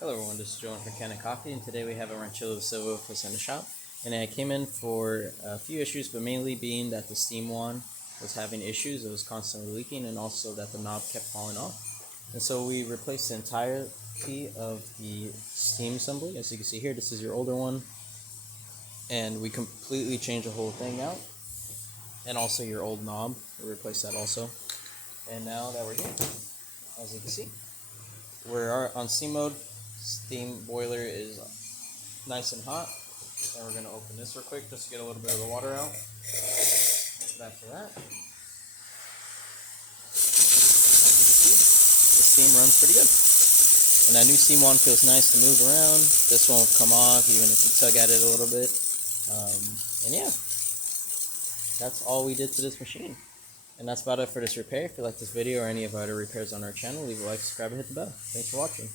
Hello everyone, this is Joe for Kanen Coffee, and today we have a Rancilio Silvia for Center Shop. And I came in for a few issues, but mainly being that the steam wand was having issues. It was constantly leaking, and also that the knob kept falling off. And so we replaced the entirety of the steam assembly. As you can see here, this is your older one. And we completely changed the whole thing out. And also your old knob, we replaced that also. And now that we're here, as you can see, we're on steam mode. Steam boiler is nice and hot. And we're going to open this real quick just to get a little bit of the water out. Back to that. As you can see, the steam runs pretty good. And that new steam wand feels nice to move around. This won't come off even if you tug at it a little bit. And yeah, that's all we did to this machine. And that's about it for this repair. If you like this video or any of our other repairs on our channel, leave a like, subscribe, and hit the bell. Thanks for watching.